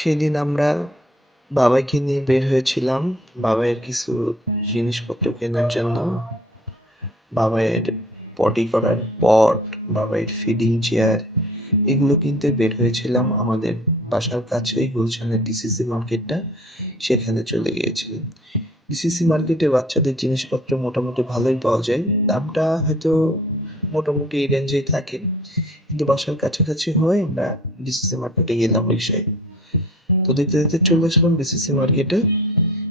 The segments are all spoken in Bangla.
সেদিন আমরা বাবাইকে নিয়ে বের হয়েছিলাম বাবাইয়ের কিছু জিনিসপত্র কেনার জন্য। বাবাইয়ের পটি করার পট, বাবাইয়ের ফিডিং চেয়ার এগুলো কিনতে বের হয়েছিলাম। আমাদের বাসার কাছেই গুলশানের ডিসিসি মার্কেটটা, সেখানে চলে গিয়েছিলাম। ডিসিসি মার্কেটে বাচ্চাদের জিনিসপত্র মোটামুটি ভালোই পাওয়া যায়, দামটা হয়তো মোটামুটি এই রেঞ্জেই থাকে। কিন্তু বাসার কাছাকাছি হয়ে আমরা ডিসিসি মার্কেটে গেলাম রিক্সায়। তো দেখতে দেখতে চলে আসলাম ডিসিসি মার্কেটে।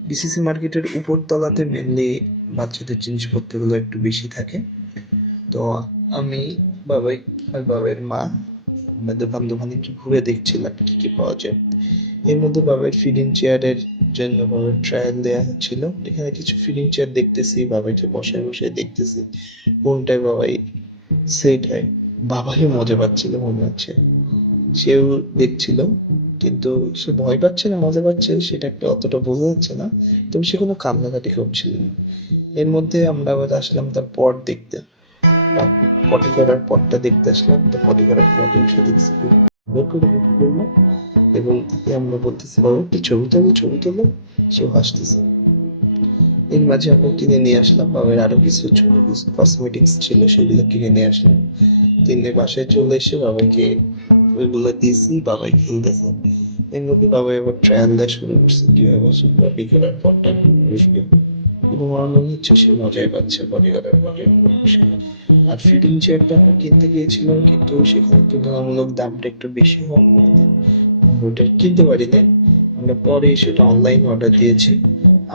ডিসিসি মার্কেটের উপর তলাতে মেনলি বাচ্চাদের জিনিসপত্রগুলো একটু বেশি থাকে। তো আমি, বাবাই আর বাবার মা আমরা দোকানে একটু ঘুরে দেখছিলাম কি কি পাওয়া যায়। এর মধ্যে বাবার ফিডিং চেয়ারের জন্য বাবার ট্রায়াল দেওয়া হচ্ছিল। এখানে কিছু ফিডিং চেয়ার দেখতেছি, বাবাইকে বসায় বসায় দেখতেছি কোনটায় বাবাই সেট হয়। বাবাই মজা পাচ্ছিল মনে হচ্ছে, সেও দেখছিল, কিন্তু সে ভয় পাচ্ছে না মজা পাচ্ছে সেটা একটা অতটা বোঝা যাচ্ছে না, তবে সে কোনো কান্নাকাটি করছিল না। এর মধ্যে আমরা আবার আসলাম তার পট দেখতে, পটি করার পটটা দেখতে আসলাম। তো পটি করার পট সে দেখছি করলো, এবং তাকে আমরা বলতেছি বাবা একটু ছবি তোলো ছবি তোলো, সেও হাসতেছে। এর মাঝে আমরা কিনে নিয়ে আসলাম বাবার আরো কিছু ছোট কিছু কসমেটিক্স ছিল, সেগুলো কিনে নিয়ে আসলাম। কিনে বাসায় চলে এসে বাবাকে ওইগুলো দিয়েছি, বাবাই খেলতেছে। এর মধ্যে বাবা এবার ট্রায়াল দেওয়া শুরু করছে কিভাবে বডি করার পরটা বসবে, এবং আমার মনে হচ্ছে সে মজাই পাচ্ছে বডি করার পরে। আর ফিডিং চেয়ারটা আমরা কিনতে গিয়েছিলাম, কিন্তু সেখানে তুলনামূলক দামটা একটু বেশি হওয়ার কারণে আমরা ওটা কিনতে পারি নাই। আমরা পরে সেটা অনলাইন অর্ডার দিয়েছি।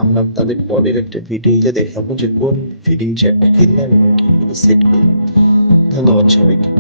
আমরা তাদের পরের একটা ভিডিওতে দেখাবো যে কোন ফিডিং চেয়ারটা কিনলাম এবং কিভাবে সেট করলাম। ধন্যবাদ সবাইকে।